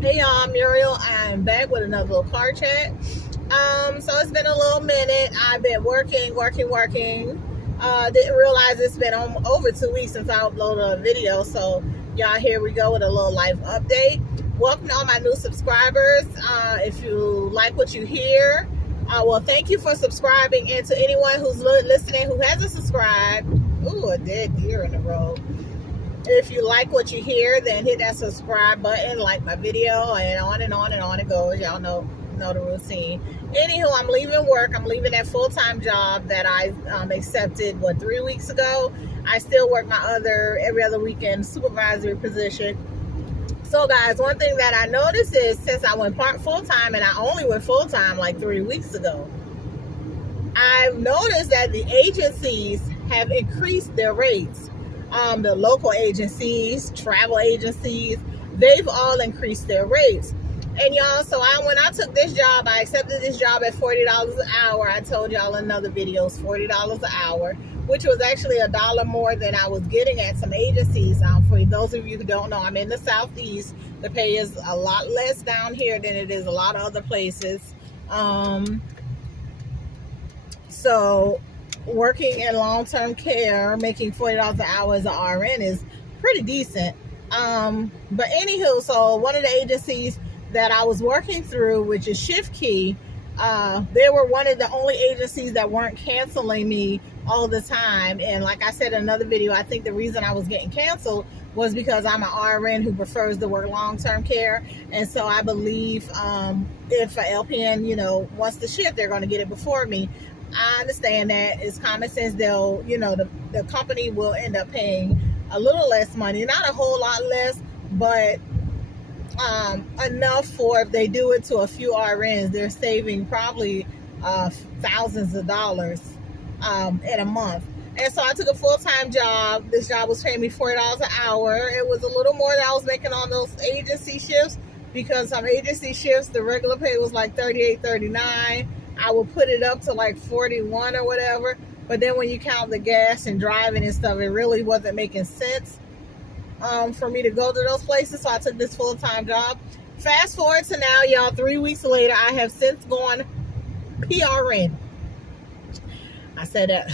Hey y'all, I'm Muriel. I'm back with another little car chat. So it's been a little minute. I've been working. Didn't realize it's been over 2 weeks since I uploaded a video. So y'all, here we go with a little life update. Welcome to all my new subscribers. If you like what you hear, well, thank you for subscribing. And to anyone who's listening who hasn't subscribed, ooh, a dead deer in the road. If you like what you hear, then hit that subscribe button, like my video, and on and on and on it goes. Y'all know the routine. Anywho, I'm leaving work. I'm leaving that full-time job that I accepted, 3 weeks ago. I still work my every other weekend supervisory position. So guys, one thing that I noticed is since I went full-time, and I only went full-time like 3 weeks ago, I've noticed that the agencies have increased their rates. The local agencies, travel agencies, they've all increased their rates. And y'all, so when I took this job, I accepted this job at $40 an hour. I told y'all in other videos, $40 an hour, which was actually $1 more than I was getting at some agencies. For those of you who don't know, I'm in the Southeast. The pay is a lot less down here than it is a lot of other places. So working in long-term care, making $40 an hour as an RN is pretty decent. But anywho, so one of the agencies that I was working through, which is Shift Key, they were one of the only agencies that weren't canceling me all the time. And like I said in another video, I think the reason I was getting canceled was because I'm an RN who prefers to work long-term care. And so I believe if an LPN, wants to shift, they're going to get it before me. I understand that it's common sense. They'll, the company will end up paying a little less money, not a whole lot less, but enough for if they do it to a few RNs, they're saving probably thousands of dollars in a month. And so I took a full-time job. This job was paying me $40 an hour. It was a little more than I was making on those agency shifts, because some agency shifts, the regular pay was like $38, $39. I would put it up to like 41 or whatever. But then when you count the gas and driving and stuff, it really wasn't making sense for me to go to those places. So I took this full-time job. Fast forward to now, y'all, 3 weeks later, I have since gone PRN. I said that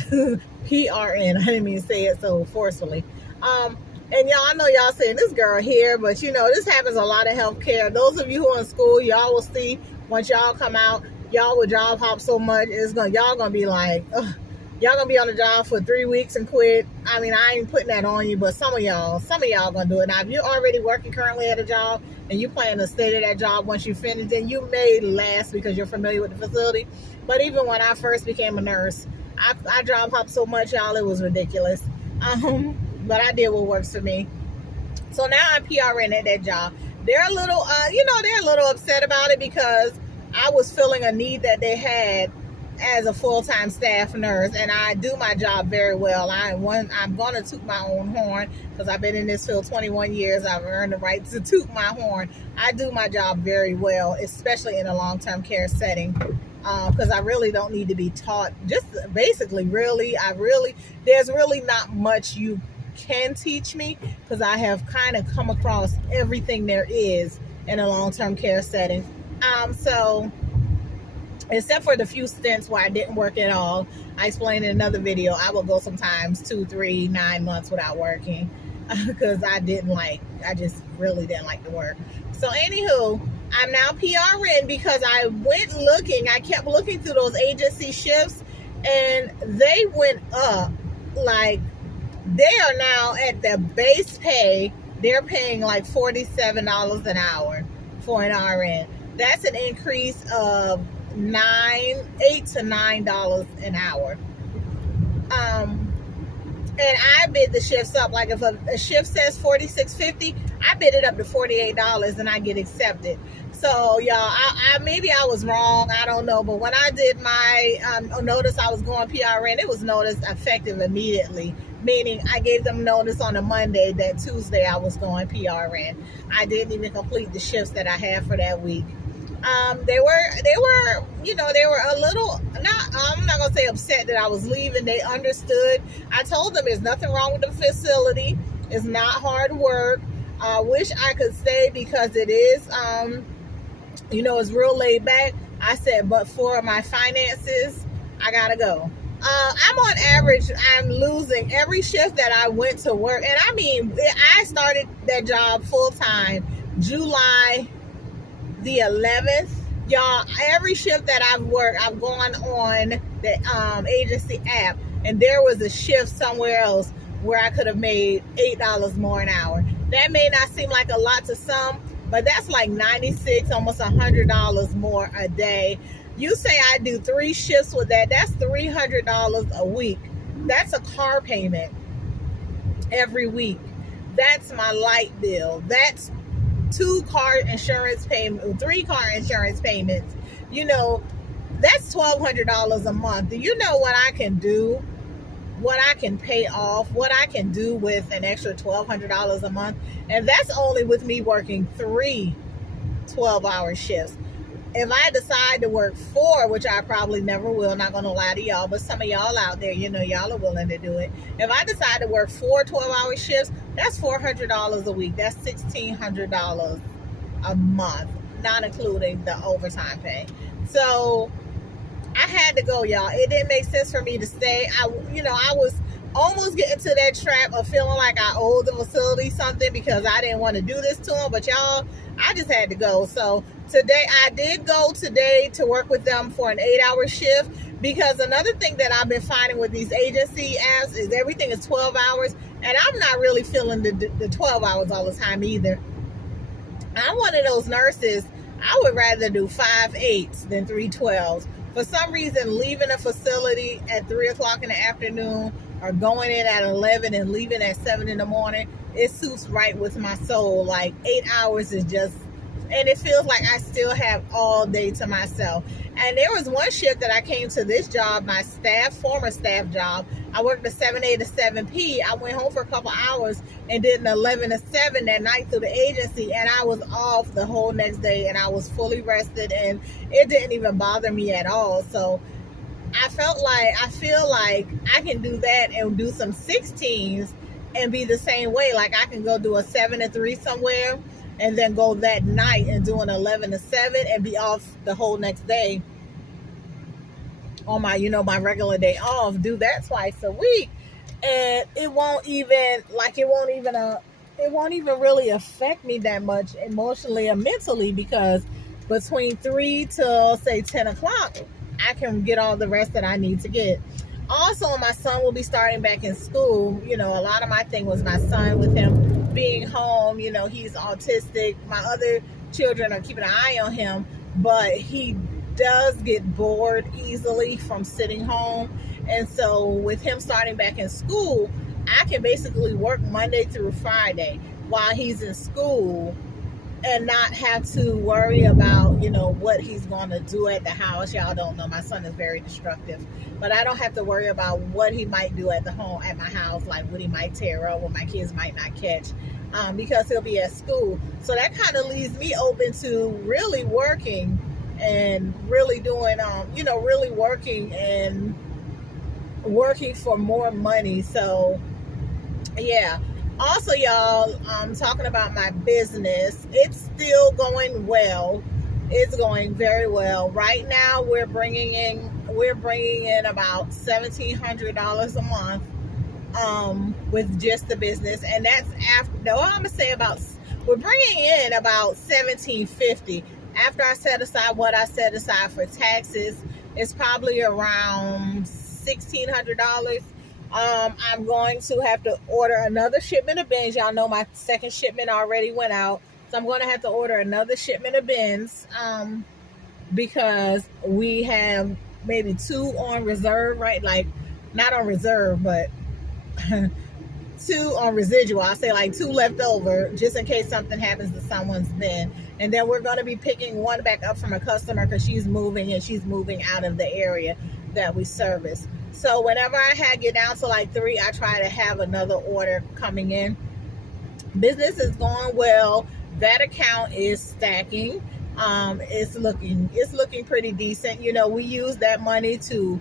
PRN. I didn't mean to say it so forcefully. And y'all, I know y'all saying this girl here, but this happens a lot of healthcare. Those of you who are in school, y'all will see once y'all come out, y'all will job hop so much, y'all gonna be like, ugh, y'all gonna be on the job for 3 weeks and quit. I mean, I ain't putting that on you, but some of y'all gonna do it. Now, if you're already working currently at a job and you plan to stay at that job once you finish, then you may last because you're familiar with the facility. But even when I first became a nurse, I job hopped so much, y'all, it was ridiculous. But I did what works for me. So now I'm PRN at that job. They're a little, they're a little upset about it because I was filling a need that they had as a full-time staff nurse, and I do my job very well. I'm going to toot my own horn because I've been in this field 21 years. I've earned the right to toot my horn. I do my job very well, especially in a long-term care setting, because I really don't need to be taught. Just basically, there's really not much you can teach me because I have kind of come across everything there is in a long-term care setting. So except for the few stints where I didn't work at all, I explained in another video, I would go sometimes 2, 3, 9 months without working because I just really didn't like the work. So anywho, I'm now PRN because I kept looking through those agency shifts, and they went up. Like, they are now at the base pay, they're paying like $47 an hour for an RN. That's an increase of $8 to $9 an hour. And I bid the shifts up. Like if a shift says $46.50, I bid it up to $48 and I get accepted. So y'all, maybe I was wrong, I don't know, but when I did my notice I was going PRN, it was notice effective immediately, meaning I gave them notice on a Monday that Tuesday I was going PRN. I didn't even complete the shifts that I had for that week. They were a little, I'm not gonna say upset that I was leaving. They understood. I told them there's nothing wrong with the facility. It's not hard work. I wish I could stay because it is, it's real laid back. I said, but for my finances, I gotta go. I'm on average, I'm losing every shift that I went to work. And I mean, I started that job full time July the 11th. Y'all, every shift that I've worked, I've gone on the agency app, and there was a shift somewhere else where I could have made $8 more an hour. That may not seem like a lot to some, but that's like $96, almost $100 more a day. You say I do 3 shifts with that, that's $300 a week. That's a car payment every week. That's my light bill. That's 2 car insurance payments, 3 car insurance payments. That's $1,200 a month. Do you know what I can do? What I can pay off, what I can do with an extra $1,200 a month. And that's only with me working 3 12-hour shifts. If I decide to work 4, which I probably never will, not going to lie to y'all, but some of y'all out there, y'all are willing to do it. If I decide to work 4 12-hour shifts, that's $400 a week. That's $1,600 a month, not including the overtime pay. So I had to go, y'all. It didn't make sense for me to stay. I was almost getting to that trap of feeling like I owed the facility something because I didn't want to do this to them. But y'all, I just had to go. So today, I did go today to work with them for an 8-hour shift, because another thing that I've been finding with these agency apps is everything is 12 hours, and I'm not really feeling the 12 hours all the time either. I'm one of those nurses, I would rather do 5 8s than 3 12s. For some reason, leaving a facility at 3 o'clock in the afternoon or going in at 11 and leaving at 7 in the morning, it suits right with my soul. Like 8 hours is just, and it feels like I still have all day to myself. And there was one shift that I came to this job, my former staff job. I worked a 7A to 7P. I went home for a couple hours and did an 11 to 7 that night through the agency, and I was off the whole next day, and I was fully rested, and it didn't even bother me at all. So I feel like I can do that and do some 16s and be the same way. Like I can go do a 7 to 3 somewhere and then go that night and do an 11 to 7 and be off the whole next day on my, my regular day off. Do that twice a week, and it won't even really affect me that much emotionally or mentally, because between 3 till say 10 o'clock, I can get all the rest that I need to get. Also, my son will be starting back in school. A lot of my thing was my son, with him being home. He's autistic. My other children are keeping an eye on him, but he does get bored easily from sitting home. And so with him starting back in school, I can basically work Monday through Friday while he's in school and not have to worry about, what he's going to do at the house. Y'all don't know, my son is very destructive, but I don't have to worry about what he might do at my house, like what he might tear up, what my kids might not catch, because he'll be at school. So that kind of leaves me open to really working and really doing, really working and working for more money. So yeah. Also, y'all, talking about my business, it's still going well. It's going very well. Right now, we're bringing in about $1,700 a month with just the business, and that's after. No, I'm gonna say we're bringing in about $1,750 after I set aside what I set aside for taxes. It's probably around $1,600. I'm going to have to order another shipment of bins. Y'all know my second shipment already went out. So I'm going to have to order another shipment of bins because we have maybe 2 on reserve, right? Like, not on reserve, but 2 on residual. I'll say like 2 left over just in case something happens to someone's bin. And then we're going to be picking one back up from a customer because she's moving out of the area that we service. So whenever I get down to like 3, I try to have another order coming in. Business is going well. That account is stacking. It's looking pretty decent. We use that money to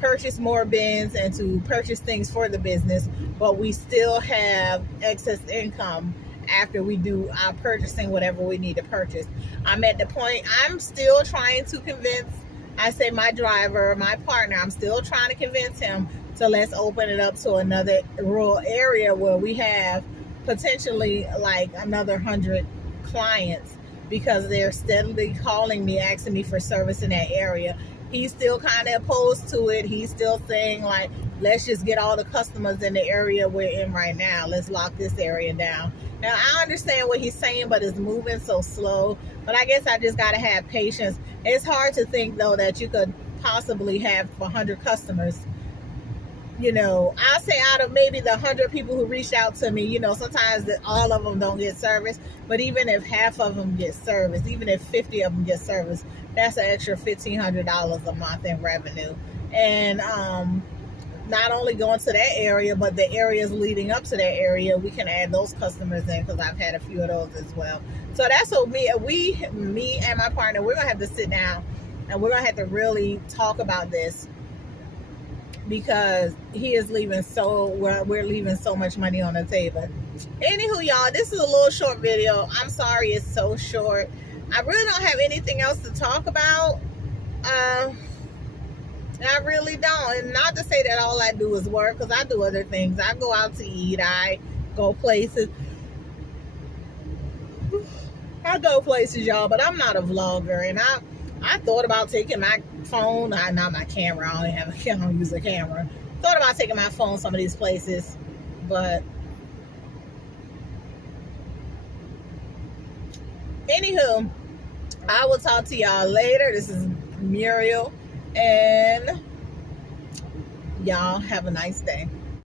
purchase more bins and to purchase things for the business, but we still have excess income. after we do our purchasing, whatever we need to purchase. I'm at the point, I'm still trying to convince, I say my driver, my partner, I'm still trying to convince him to let's open it up to another rural area where we have potentially like another 100 clients, because they're steadily calling me, asking me for service in that area. He's still kind of opposed to it. He's still saying like, let's just get all the customers in the area we're in right now. Let's lock this area down. Now, I understand what he's saying, but it's moving so slow. But I guess I just got to have patience. It's hard to think, though, that you could possibly have 100 customers. You know, I'll say out of maybe the 100 people who reached out to me, you know, sometimes all of them don't get service. But even if half of them get service, even if 50 of them get service, that's an extra $1,500 a month in revenue. And not only going to that area, but the areas leading up to that area, we can add those customers in, because I've had a few of those as well. So that's what me and my partner, we're gonna have to sit down and we're gonna have to really talk about this, because he is leaving we're leaving so much money on the table. Anywho, y'all, this is a little short video. I'm sorry it's so short. I really don't have anything else to talk about. I really don't. And not to say that all I do is work, because I do other things. I go out to eat. I go places. Y'all, but I'm not a vlogger. And I thought about taking my phone, not my camera. I don't use a camera. Thought about taking my phone some of these places, but anywho, I will talk to y'all later. This is Muriel, and y'all have a nice day.